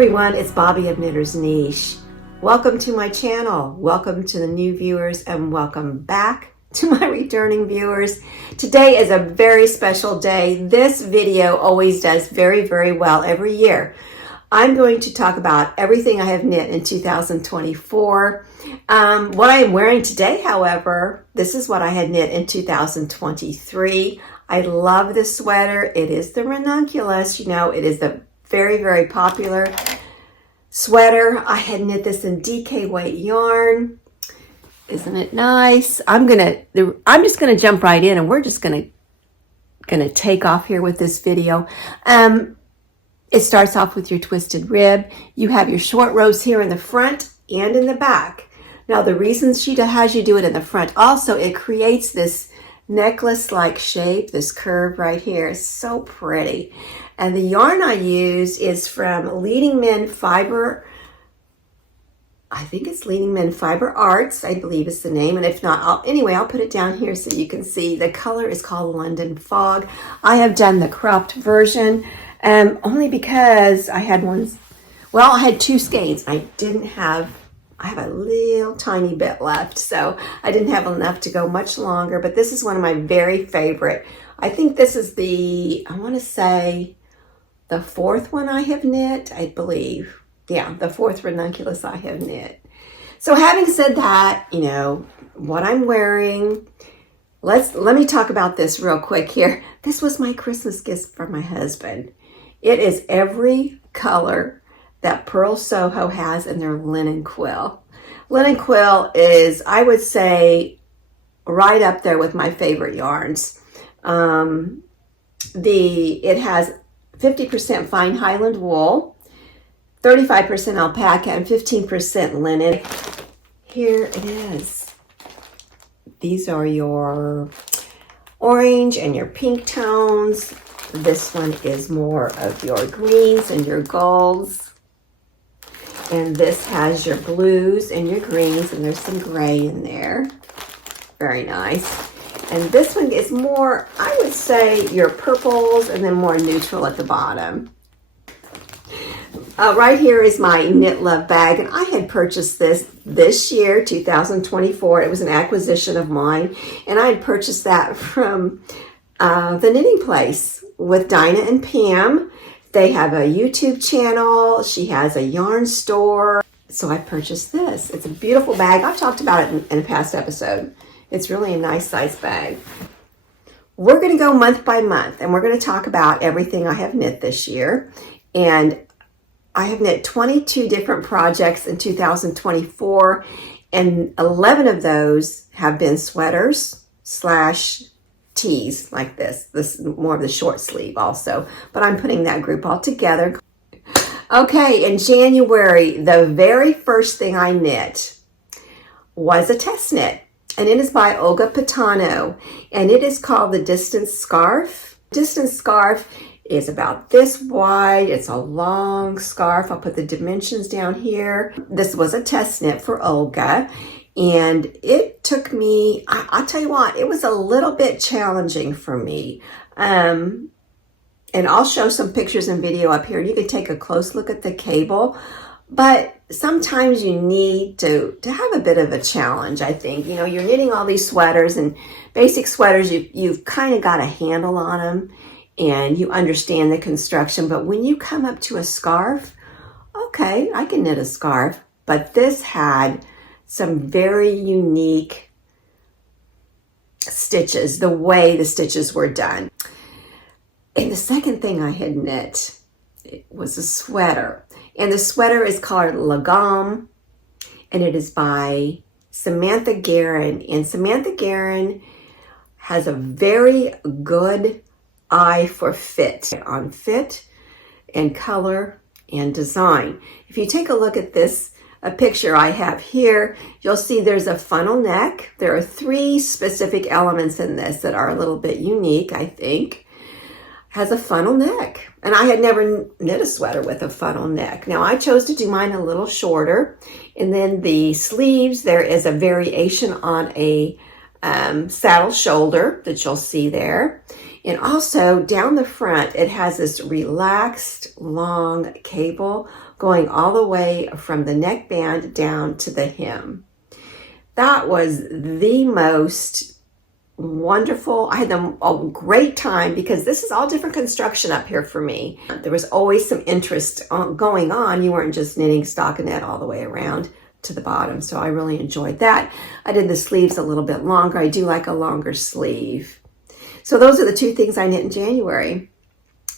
everyone, it's Bobby of Knitter's Niche. Welcome to my channel. Welcome to the new viewers and welcome back to my returning viewers. Today is a very special day. This video always does very, very well every year. I'm going to talk about everything I have knit in 2024. What I am wearing today, however, this is what I had knit in 2023. I love this sweater. It is the ranunculus. You know, it is the very, very popular sweater. I had knit this in DK weight yarn. Isn't it nice? I'm just gonna jump right in, and we're just gonna take off here with this video. It starts off with your twisted rib. You have your short rows here in the front and in the back. Now, the reason she has you do it in the front, also it creates this necklace-like shape, this curve right here. It's so pretty. And the yarn I use is from Leading Men Fiber. I think it's Leading Men Fiber Arts, I believe is the name. And if not, I'll put it down here so you can see. The color is called London Fog. I have done the cropped version only because I had I had two skeins. I have a little tiny bit left, so I didn't have enough to go much longer, but this is one of my very favorite. I think this is I want to say, the fourth one I have knit, I believe. Yeah, the fourth ranunculus I have knit. So having said that, you know, what I'm wearing, let me talk about this real quick here. This was my Christmas gift from my husband. It is every color that Pearl Soho has in their linen quill. Linen quill is, I would say, right up there with my favorite yarns. It has 50% fine Highland wool, 35% alpaca, and 15% linen. Here it is. These are your orange and your pink tones. This one is more of your greens and your golds. And this has your blues and your greens, and there's some gray in there. Very nice. And this one is more, I would say, your purples and then more neutral at the bottom. Right here is my Knit Love bag, and I had purchased this year, 2024. It was an acquisition of mine, and I had purchased that from the Knitting Place with Dinah and Pam. They have a YouTube channel. She has a yarn store. So I purchased this. It's a beautiful bag. I've talked about it in a past episode. It's really a nice size bag. We're going to go month by month, and we're going to talk about everything I have knit this year. And I have knit 22 different projects in 2024, and 11 of those have been sweaters / tees like this. This is more of the short sleeve also, but I'm putting that group all together. Okay, in January, the very first thing I knit was a test knit. And it is by Olga Patano, and it is called the Distance Scarf. Distance Scarf is about this wide. It's a long scarf. I'll put the dimensions down here. This was a test knit for Olga, and it took me, I'll tell you what, it was a little bit challenging for me. And I'll show some pictures and video up here. You can take a close look at the cable. But sometimes you need to have a bit of a challenge, I think. You know, you're knitting all these sweaters, and basic sweaters, you've kind of got a handle on them and you understand the construction. But when you come up to a scarf, okay, I can knit a scarf. But this had some very unique stitches, the way the stitches were done. And the second thing I had knit, it was a sweater. And the sweater is called La Gomme, and it is by Samantha Guerin. And Samantha Guerin has a very good eye for fit, on fit and color and design. If you take a look at this, a picture I have here, you'll see there's a funnel neck. There are 3 specific elements in this that are a little bit unique, I think. Has a funnel neck, and I had never knit a sweater with a funnel neck. Now I chose to do mine a little shorter, and then the sleeves, there is a variation on a saddle shoulder that you'll see there, and also down the front it has this relaxed long cable going all the way from the neckband down to the hem. That was the most wonderful. I had a great time because this is all different construction up here for me. There was always some interest going on. You weren't just knitting stockinette all the way around to the bottom. So I really enjoyed that. I did the sleeves a little bit longer. I do like a longer sleeve. So those are the two things I knit in January.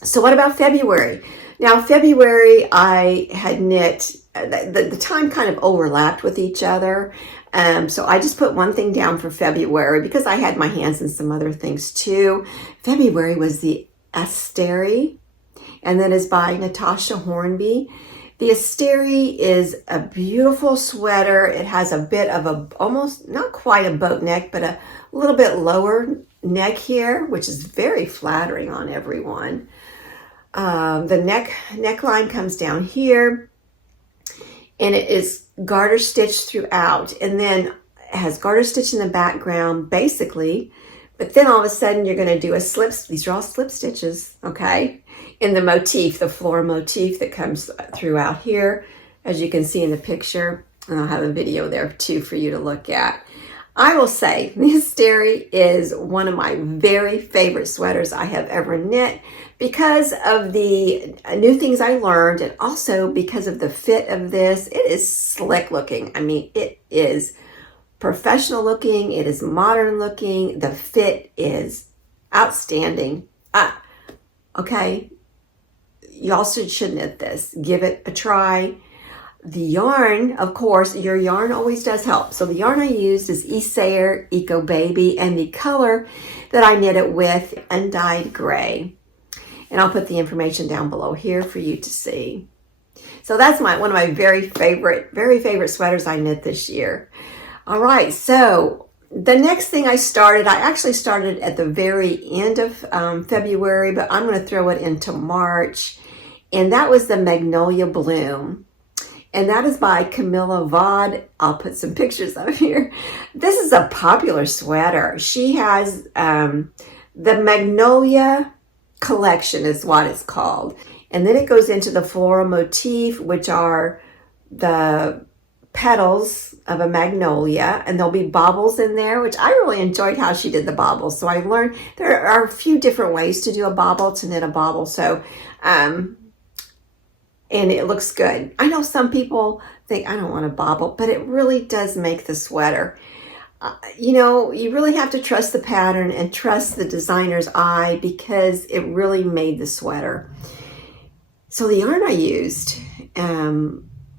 So what about February? Now February I had knit, the time kind of overlapped with each other. So I just put one thing down for February because I had my hands in some other things too. February was the Asteri, and that is by Natasha Hornby. The Asteri is a beautiful sweater. It has a bit of a, almost not quite a boat neck, but a little bit lower neck here, which is very flattering on everyone. The neckline comes down here, and it is garter stitched throughout, and then it has garter stitch in the background basically, but then all of a sudden you're going to do a slip. These are all slip stitches, okay, in the motif, the floral motif that comes throughout here, as you can see in the picture, and I'll have a video there too for you to look at. I will say the Asteri is one of my very favorite sweaters I have ever knit because of the new things I learned, and also because of the fit of this. It is slick looking. I mean, it is professional looking. It is modern looking. The fit is outstanding. Okay, you also should knit this. Give it a try. The yarn, of course, your yarn always does help. So the yarn I used is Isabell Eco Baby, and the color that I knit it with, undyed gray. And I'll put the information down below here for you to see. So that's one of my very favorite sweaters I knit this year. All right, so the next thing I actually started at the very end of February, but I'm going to throw it into March. And that was the Magnolia Bloom. And that is by Camilla Vaude. I'll put some pictures up here. This is a popular sweater. She has the Magnolia collection is what it's called. And then it goes into the floral motif, which are the petals of a magnolia, and there'll be baubles in there, which I really enjoyed how she did the baubles. So I learned there are a few different ways to do a bauble, to knit a bauble. So, and it looks good. I know some people think, I don't want a bauble, but it really does make the sweater. You know, you really have to trust the pattern and trust the designer's eye, because it really made the sweater. So the yarn I used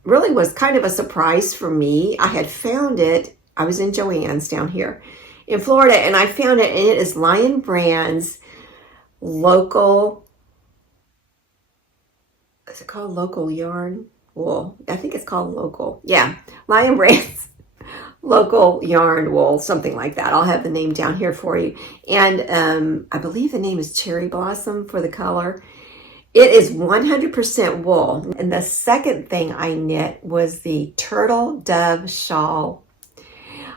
really was kind of a surprise for me. I had found it. I was in Joann's down here in Florida, and I found it, and it is Lion Brand's local, is it called local yarn wool? I think it's called local. Yeah, Lion Brand's local yarn wool, something like that. I'll have the name down here for you. And I believe the name is Cherry Blossom for the color. It is 100% wool. And the second thing I knit was the Turtle Dove Shawl.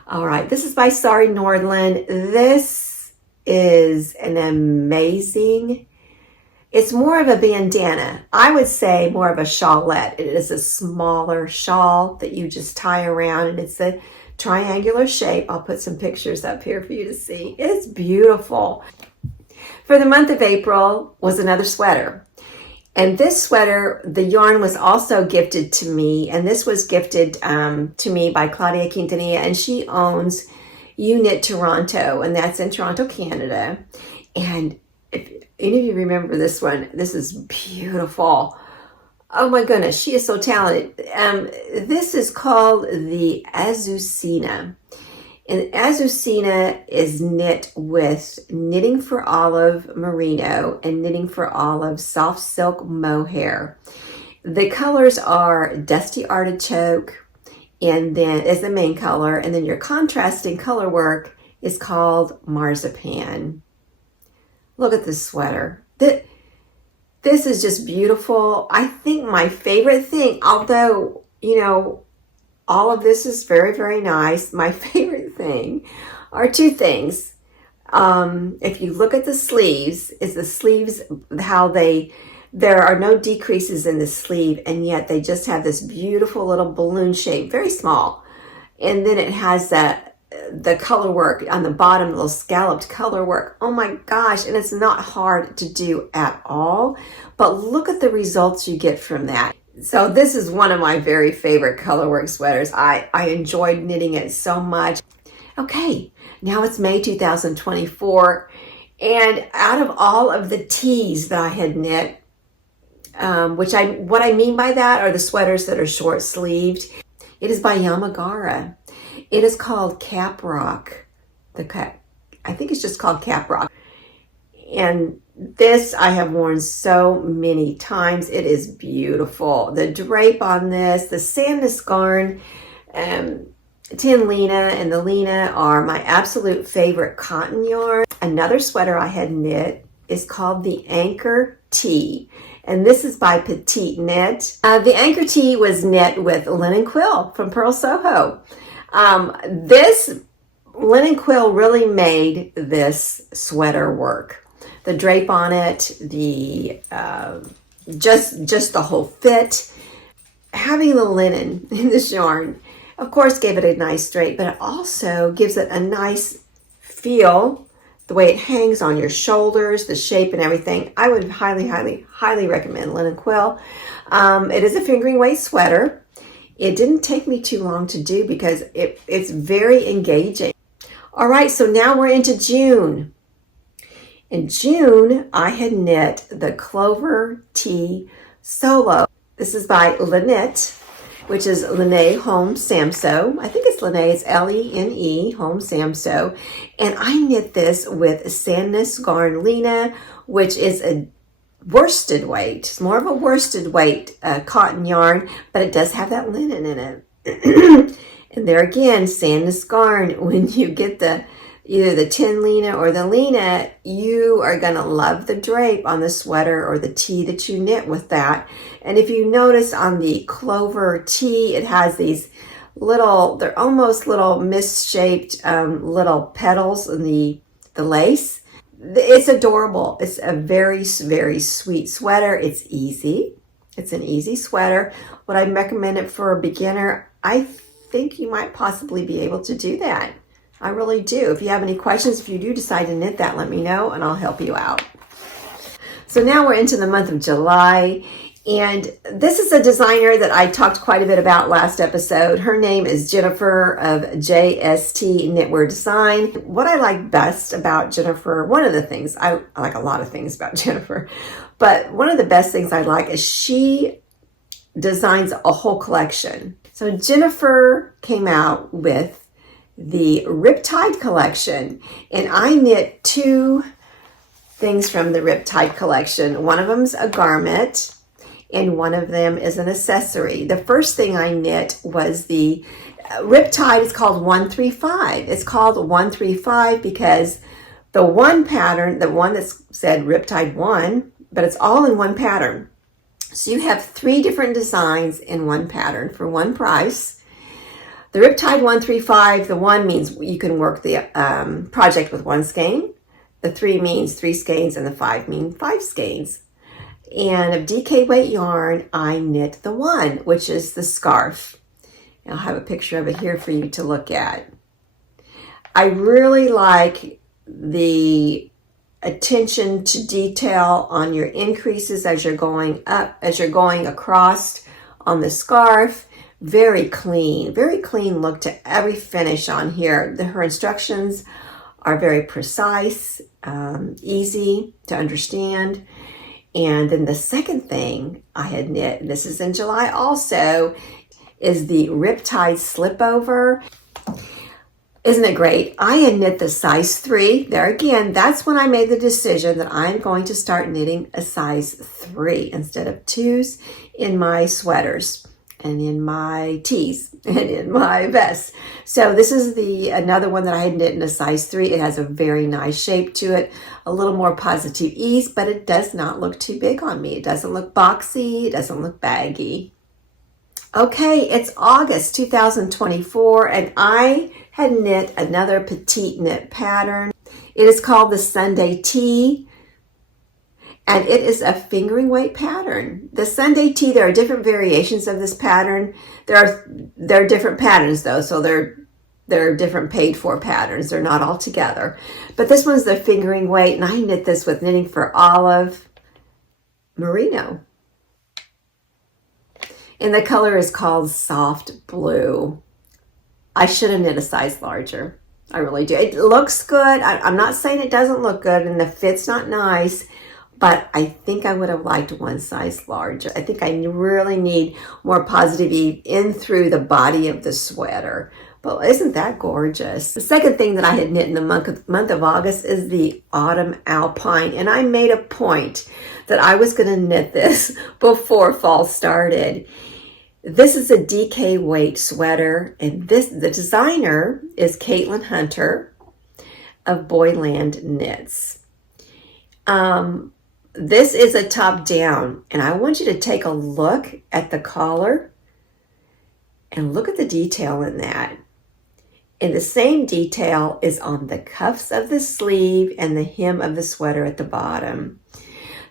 All right, this is by Sari Nordland. This is an amazing, it's more of a bandana. I would say more of a shawlette. It is a smaller shawl that you just tie around, and it's a triangular shape. I'll put some pictures up here for you to see. It's beautiful. For the month of April was another sweater. And this sweater, the yarn was also gifted to me, and this was gifted to me by Claudia Quintanilla, and she owns Unit Toronto, and that's in Toronto, Canada. And if any of you remember this one, this is beautiful. Oh my goodness, she is so talented. This is called the Azucena. And Azucena is knit with Knitting for Olive Merino and Knitting for Olive Soft Silk Mohair. The colors are Dusty Artichoke, and then is the main color, and then your contrasting color work is called Marzipan. Look at this sweater. This is just beautiful. I think my favorite thing, although, you know, all of this is very, very nice, my favorite thing are two things. If you look at the sleeves, is the sleeves, how they There are no decreases in the sleeve, and yet they just have this beautiful little balloon shape, very small. And then it has the color work on the bottom, little scalloped color work. Oh my gosh, and it's not hard to do at all. But look at the results you get from that. So this is one of my very favorite colorwork sweaters. I enjoyed knitting it so much. Okay, now it's May 2024, and out of all of the tees that I had knit, what I mean by that are the sweaters that are short sleeved. It is by Yamagara. It is called Cap Rock. I think it's just called Cap Rock. And this I have worn so many times. It is beautiful. The drape on this, the Sandnes garn, Tin Lena and the Lena are my absolute favorite cotton yarn. Another sweater I had knit is called the Anchor Tee, and this is by Petite Knit. The Anchor Tee was knit with linen quill from Pearl Soho. This linen quill really made this sweater work. The drape on it, the just the whole fit. Having the linen in this yarn, of course, gave it a nice drape, but it also gives it a nice feel, the way it hangs on your shoulders, the shape and everything. I would highly, highly, highly recommend linen quill. It is a fingering weight sweater. It didn't take me too long to do because it's very engaging. All right, so now we're into June. In June, I had knit the Clover Tee Solo. This is by Lynette, which is Lene Home Samso. I think it's Lene, it's Lene Home Samso. And I knit this with Sandnes Garn Lena, which is a worsted weight. It's more of a worsted weight cotton yarn, but it does have that linen in it. And there again, Sandnes Garn, when you get either the Tin Lena or the Lena, you are gonna love the drape on the sweater or the tee that you knit with that. And if you notice on the Clover Tee, it has these they're almost little misshaped little petals in the lace. It's adorable. It's a very, very sweet sweater. It's easy. It's an easy sweater. Would I recommend it for a beginner? I think you might possibly be able to do that. I really do. If you have any questions, if you do decide to knit that, let me know and I'll help you out. So now we're into the month of July, and this is a designer that I talked quite a bit about last episode. Her name is Jennifer of JST Knitwear Design. What I like best about Jennifer, one of the things, I like a lot of things about Jennifer, but one of the best things I like is she designs a whole collection. So Jennifer came out with the Riptide collection, and I knit two things from the Riptide collection. One of them's a garment and one of them is an accessory. The first thing I knit was the Riptide. Is called 135. It's called 135 because the one pattern, the one that said Riptide 1, but it's all in one pattern. So you have 3 different designs in one pattern for one price. The Riptide 135, the 1 means you can work the project with 1 skein. The 3 means 3 skeins, and the 5 mean 5 skeins. And of DK weight yarn, I knit the 1, which is the scarf. And I'll have a picture of it here for you to look at. I really like the attention to detail on your increases as you're going up, as you're going across on the scarf. Very clean look to every finish on here. Her instructions are very precise, easy to understand. And then the second thing I had knit, and this is in July also, is the Riptide Slipover. Isn't it great? I had knit the size 3. There again, that's when I made the decision that I'm going to start knitting a size 3 instead of 2s in my sweaters and in my tees and in my vests. So this is another one that I had knit in a size 3. It has a very nice shape to it, a little more positive ease, but it does not look too big on me. It doesn't look boxy, it doesn't look baggy. Okay, it's August 2024, and I had knit another petite knit pattern. It is called the Sunday Tee, And it is a fingering weight pattern. The Sunday tee, there are different variations of this pattern. There are different patterns though, so they're different paid for patterns. They're not all together. But this one's the fingering weight, and I knit this with Knitting for Olive Merino. And the color is called Soft Blue. I should have knit a size larger. I really do. It looks good. I'm not saying it doesn't look good and the fit's not nice, but I think I would have liked one size larger. I think I really need more positivity in through the body of the sweater. But isn't that gorgeous? The second thing that I had knit in the month of August is the Autumn Alpine. And I made a point that I was going to knit this before fall started. This is a DK weight sweater. And the designer is Caitlin Hunter of Boyland Knits. This is a top down. And I want you to take a look at the collar and look at the detail in that. And the same detail is on the cuffs of the sleeve and the hem of the sweater at the bottom.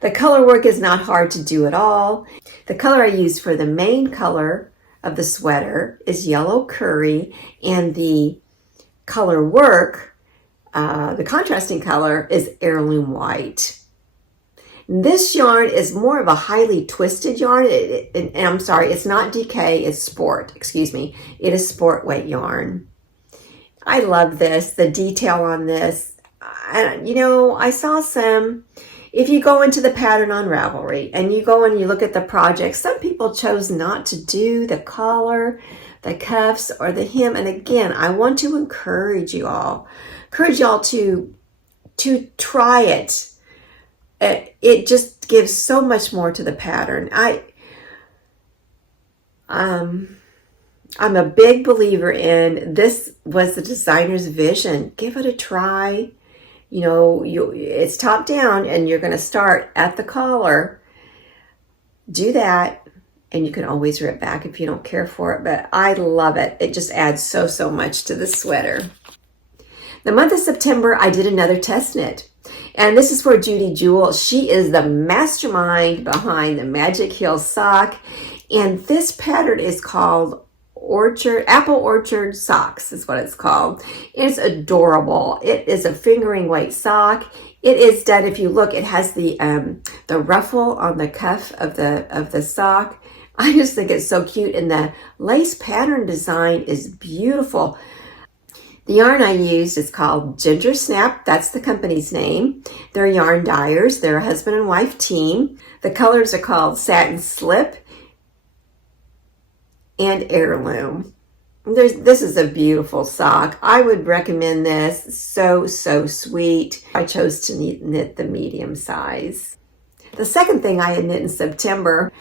The color work is not hard to do at all. The color I used for the main color of the sweater is yellow curry, and the color work, the contrasting color, is heirloom white. This yarn is more of a highly twisted yarn, and I'm sorry, it's not DK, it's sport, excuse me. It is sport weight yarn. I love this, the detail on this. You know, I saw some, if you go into the pattern on Ravelry and you go and you look at the project, some people chose not to do the collar, the cuffs, or the hem. And again, I want to encourage y'all to try it. It just gives so much more to the pattern. I'm a big believer in this was the designer's vision. Give it a try. You know, it's top down and you're going to start at the collar. Do that, and you can always rip back if you don't care for it, but I love it. It just adds so much to the sweater. The month of September, I did another test knit, and this is for Judy Jewell. She is the mastermind behind the Magic Hill sock, and this pattern is called Apple Orchard Socks is what it's called. It's adorable. It is a fingering weight sock. It is done, if you look, it has the ruffle on the cuff of the sock. I just think it's so cute, and the lace pattern design is beautiful. The yarn I used is called Ginger Snap. That's the company's name. They're yarn dyers. They're a husband and wife team. The colors are called Satin Slip and Heirloom. This is a beautiful sock. I would recommend this. So sweet. I chose to knit the medium size. The second thing I had knit in September,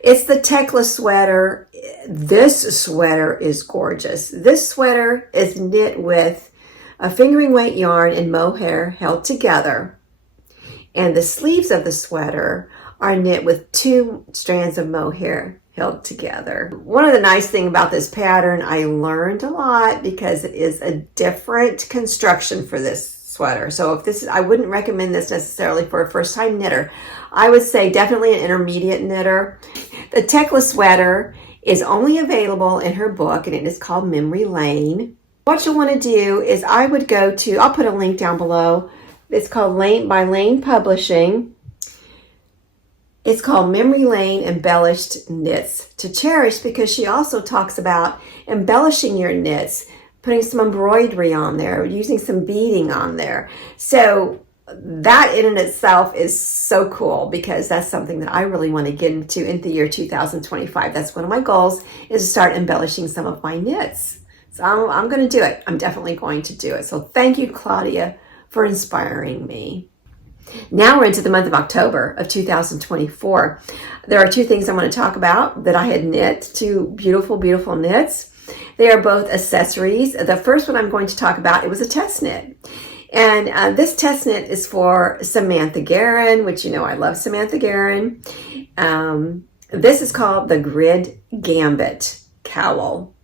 it's the Tekla sweater. This sweater is gorgeous. This sweater is knit with a fingering weight yarn and mohair held together. And the sleeves of the sweater are knit with 2 strands of mohair held together. One of the nice things about this pattern, I learned a lot because it is a different construction for this sweater. So I wouldn't recommend this necessarily for a first-time knitter. I would say definitely an intermediate knitter. The Tekla sweater is only available in her book, and it is called Memory Lane. What you'll want to do is I would go to, I'll put a link down below. It's called by Lane Publishing. It's called Memory Lane Embellished Knits to Cherish, because she also talks about embellishing your knits, putting some embroidery on there, using some beading on there. So that in and itself is so cool, because that's something that I really want to get into in the year 2025. That's one of my goals, is to start embellishing some of my knits. So I'm going to do it. I'm definitely going to do it. So thank you, Claudia, for inspiring me. Now we're into the month of October of 2024. There are 2 things I want to talk about that I had knit, 2 beautiful knits. They are both accessories. The first one I'm going to talk about, it was a test knit. And this test knit is for Samantha Guerin, which you know I love Samantha Guerin. This is called the Grid Gambit Cowl.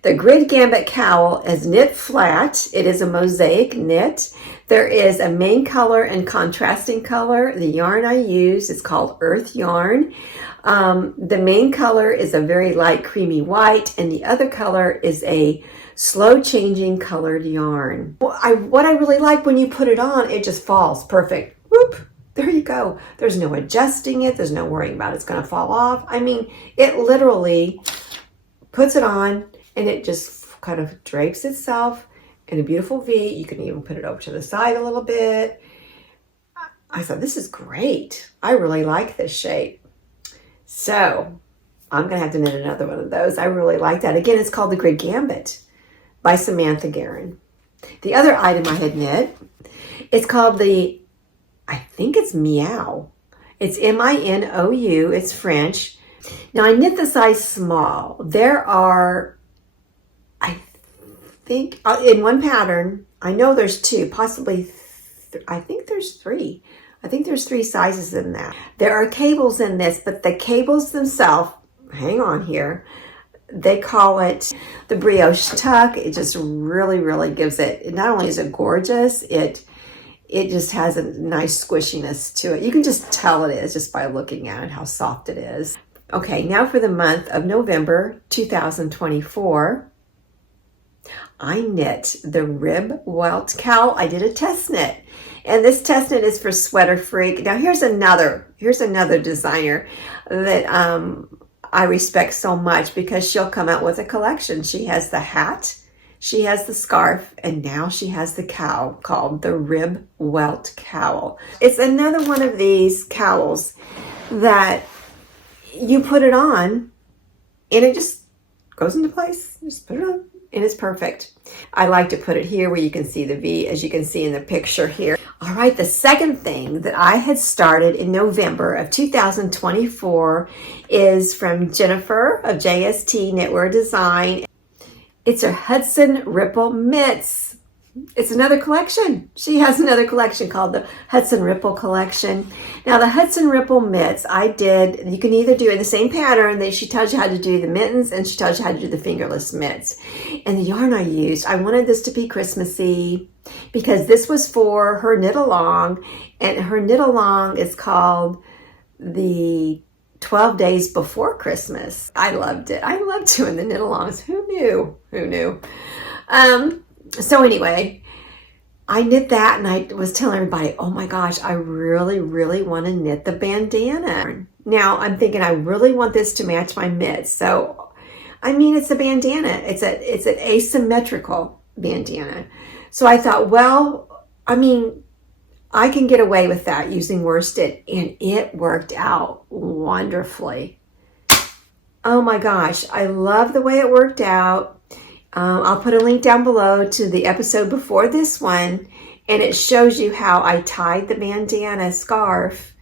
The Grid Gambit Cowl is knit flat. It is a mosaic knit. There is a main color and contrasting color. The yarn I use is called Earth Yarn. The main color is a very light creamy white, and the other color is a slow changing colored yarn. What I really like, when you put it on, it just falls perfect. Whoop, there you go. There's no adjusting it. There's no worrying about it's going to fall off. I mean, it literally puts it on and it just kind of drapes itself in a beautiful V. You can even put it over to the side a little bit. I thought, this is great. I really like this shape. So I'm going to have to knit another one of those. I really like that. Again, it's called the Grid Gambit by Samantha Guerin. The other item I had knit, it's called I think it's Meow. It's M-I-N-O-U. It's French. Now I knit the size small. There are, I think, in one pattern, I know there's two, possibly, I think there's three. I think there's 3 sizes in that. There are cables in this, but the cables themselves, hang on here, they call it the brioche tuck. It just really, really gives it, not only is it gorgeous, it just has a nice squishiness to it. You can just tell it is just by looking at it, how soft it is. Okay, now for the month of November 2024, I knit the Rib Welt Cowl. I did a test knit, and this test knit is for Sweater Freak. Now here's another designer that I respect so much, because she'll come out with a collection. She has the hat, she has the scarf, and now she has the cowl called the Rib Welt Cowl. It's another one of these cowls that you put it on and it just goes into place. Just put it on and it's perfect. I like to put it here where you can see the V, as you can see in the picture here. All right, the second thing that I had started in November of 2024 is from Jennifer of JST Knitwear Design. It's her Hudson Ripple Mitts. It's another collection. She has another collection called the Hudson Ripple Collection. Now the Hudson Ripple Mitts, you can either do in the same pattern that she tells you how to do the mittens, and she tells you how to do the fingerless mitts. And the yarn I used, I wanted this to be Christmassy, because this was for her knit along, and her knit along is called the 12 days before Christmas. I loved it. I loved doing the knit alongs. Who knew? Who knew? So anyway, I knit that, and I was telling everybody, oh my gosh, I really, really want to knit the bandana. Now I'm thinking I really want this to match my mitts. So, I mean, it's a bandana. It's an asymmetrical bandana. So I thought, well, I mean, I can get away with that using worsted, and it worked out wonderfully. Oh my gosh, I love the way it worked out. I'll put a link down below to the episode before this one, and it shows you how I tied the bandana scarf.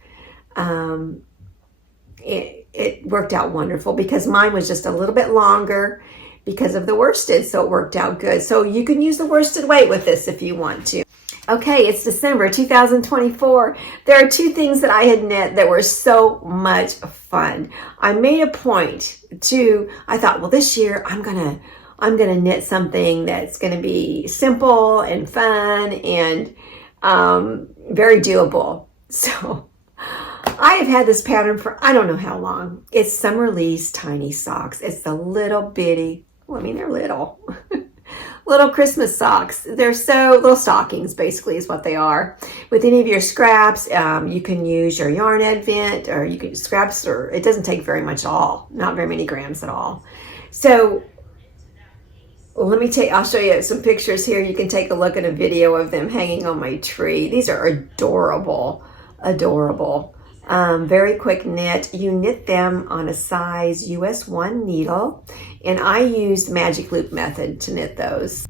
It worked out wonderful, because mine was just a little bit longer because of the worsted, so it worked out good. So you can use the worsted weight with this if you want to. Okay, it's December 2024. There are 2 things that I had knit that were so much fun. I made a point I thought, well, this year I'm gonna knit something that's gonna be simple and fun and very doable. So I have had this pattern for I don't know how long. It's Summer Lee's Tiny Socks. It's the little bitty, well, I mean, they're little. Little Christmas socks. They're so little stockings, basically, is what they are. With any of your scraps, you can use your yarn advent, or you can scraps, or it doesn't take very much at all, not very many grams at all. So I'll show you some pictures here. You can take a look at a video of them hanging on my tree. These are adorable, adorable. Very quick knit. You knit them on a size US 1 needle, and I used Magic Loop method to knit those.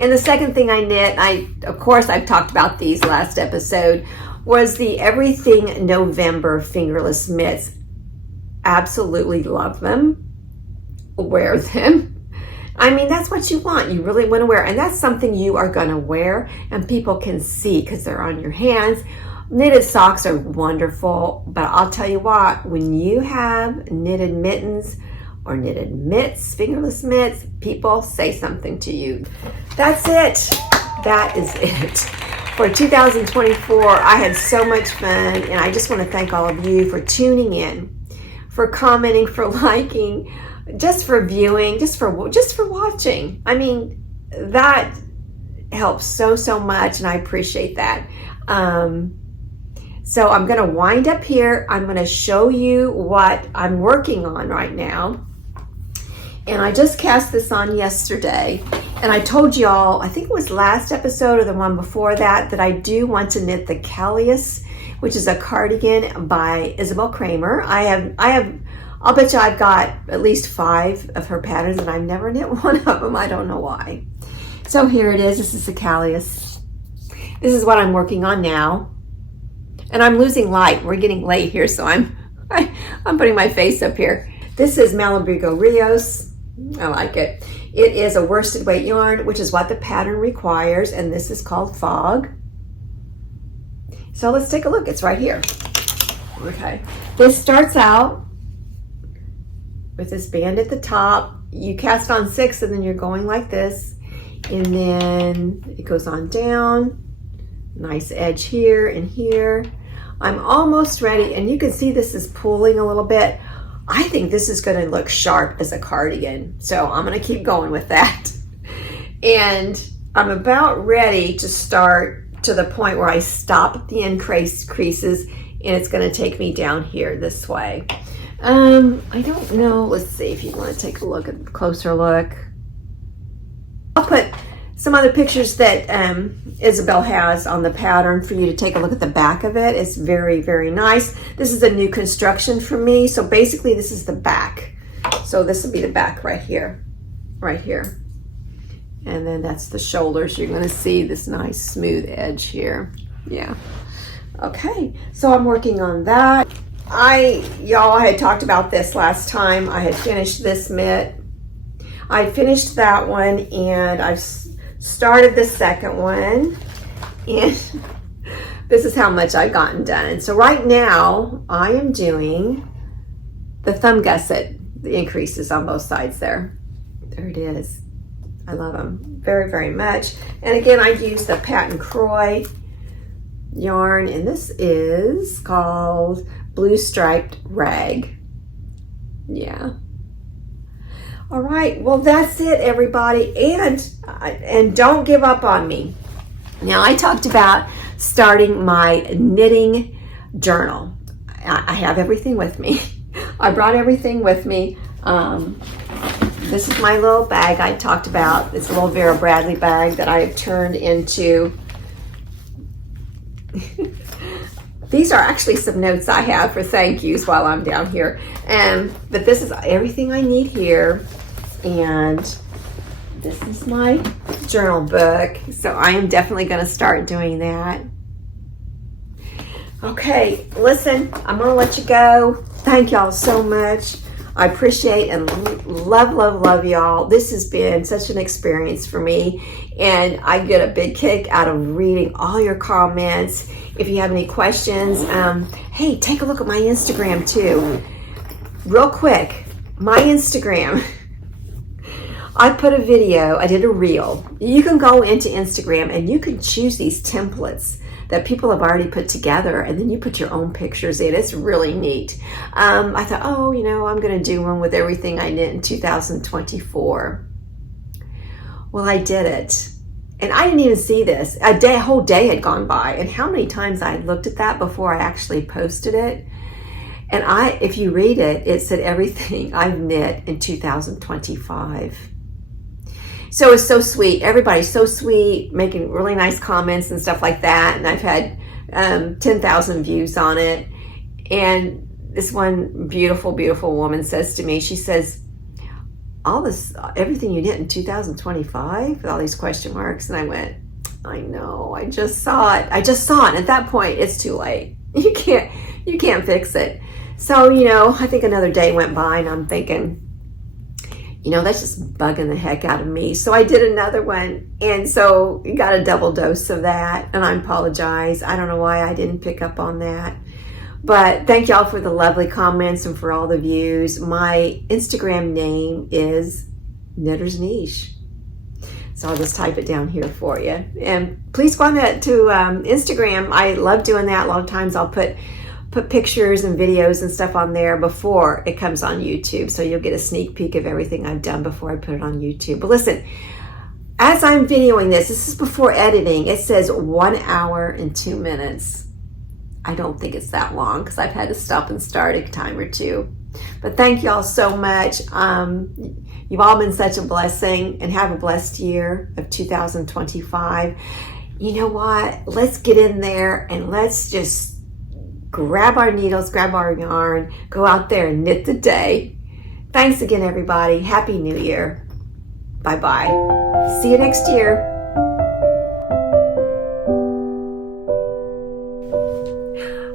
And the second thing I knit, of course I've talked about these last episode, was the Everything November fingerless mitts. Absolutely love them. Wear them. I mean, that's what you want. You really want to wear, and that's something you are going to wear and people can see because they're on your hands. Knitted socks are wonderful, but I'll tell you what, when you have knitted mittens or knitted mitts, fingerless mitts, people say something to you. That's it. That is it. for 2024. I had so much fun, and I just want to thank all of you for tuning in, for commenting, for liking, just for viewing, just for watching. I mean, that helps so much, and I appreciate that. So I'm going to wind up here. I'm going to show you what I'm working on right now. And I just cast this on yesterday. And I told y'all, I think it was last episode or the one before that, that I do want to knit the Kallias, which is a cardigan by Isabell Kraemer. I'll bet you I've got at least 5 of her patterns, and I've never knit one of them. I don't know why. So here it is. This is the Kallias. This is what I'm working on now. And I'm losing light. We're getting late here, so I'm putting my face up here. This is Malabrigo Rios. I like it. It is a worsted weight yarn, which is what the pattern requires, and this is called Fog. So let's take a look. It's right here. Okay. This starts out with this band at the top. You cast on 6, and then you're going like this, and then it goes on down. Nice edge here and here. I'm almost ready, and you can see this is pulling a little bit. I think this is going to look sharp as a cardigan, so I'm going to keep going with that. And I'm about ready to start to the point where I stop the creases, and it's going to take me down here this way. I don't know. Let's see if you want to take a closer look. I'll put some other pictures that Isabell has on the pattern for you to take a look at the back of it. It's very nice. This is a new construction for me. So basically this is the back. So this will be the back right here. And then that's the shoulders. You're gonna see this nice smooth edge here. Yeah. Okay, so I'm working on that. Y'all had talked about this last time. I had finished this mitt. I finished that one, and I've started the second one, and this is how much I've gotten done. So right now I am doing the thumb gusset, the increases on both sides there. There it is. I love them very much. And again, I use the Patent Croy yarn, and this is called Blue Striped Rag. Yeah. All right, well, that's it, everybody. And don't give up on me. Now, I talked about starting my knitting journal. I have everything with me. I brought everything with me. This is my little bag I talked about. It's a little Vera Bradley bag that I have turned into. These are actually some notes I have for thank yous while I'm down here. But this is everything I need here. And this is my journal book. So I am definitely going to start doing that. Okay, listen, I'm going to let you go. Thank y'all so much. I appreciate and love y'all. This has been such an experience for me. And I get a big kick out of reading all your comments. If you have any questions, hey, take a look at my Instagram too. Real quick, my Instagram. I put a video, I did a reel. You can go into Instagram and you can choose these templates that people have already put together, and then you put your own pictures in. It's really neat. I thought, oh, I'm going to do one with everything I knit in 2024. Well, I did it. And I didn't even see this. A whole day had gone by, and how many times I had looked at that before I actually posted it. And if you read it, it said everything I've knit in 2025. So it's so sweet. Everybody's so sweet, making really nice comments and stuff like that. And I've had 10,000 views on it. And this one beautiful woman says to me, she says, everything you knit in 2025 with all these question marks. And I went, I know, I just saw it. And at that point, it's too late. You can't fix it. So, I think another day went by, and I'm thinking, that's just bugging the heck out of me. So I did another one, and so you got a double dose of that, and I apologize. I don't know why I didn't pick up on that. But thank y'all for the lovely comments and for all the views. My Instagram name is Knitter's Niche. So I'll just type it down here for you. And please go on that to Instagram. I love doing that. A lot of times I'll put pictures and videos and stuff on there before it comes on YouTube. So you'll get a sneak peek of everything I've done before I put it on YouTube. But listen, as I'm videoing this is before editing, it says 1 hour and 2 minutes. I don't think it's that long because I've had to stop and start a time or two. But thank you all so much. You've all been such a blessing, and have a blessed year of 2025. You know what? Let's get in there and let's just grab our needles, grab our yarn, go out there and knit the day. Thanks again, everybody. Happy New Year. Bye-bye. See you next year.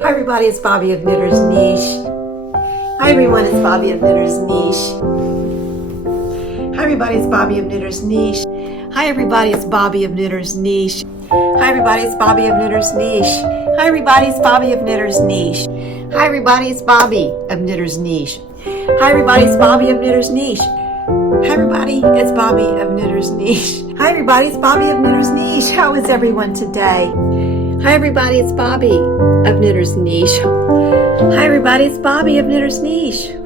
Hi, everybody. It's Bobby of Knitter's Kniche. Hi, everyone. It's Bobby of Knitter's Kniche. Hi, everybody. It's Bobby of Knitter's Kniche. Hi, everybody. It's Bobby of Knitter's Kniche. Hi, everybody. It's Bobby of Knitter's Kniche. Hi, everybody. It's Bobby of Knitter's Kniche. Hi, everybody. It's Bobby of Knitter's Kniche. Hi, everybody. It's Bobby of Knitter's Kniche. Hi, everybody. It's Bobby of Knitter's Kniche. Hi, everybody. It's Bobby of Knitter's Kniche. How is everyone today? Hi, everybody. It's Bobby of Knitter's Kniche. Hi, everybody. It's Bobby of Knitter's Kniche.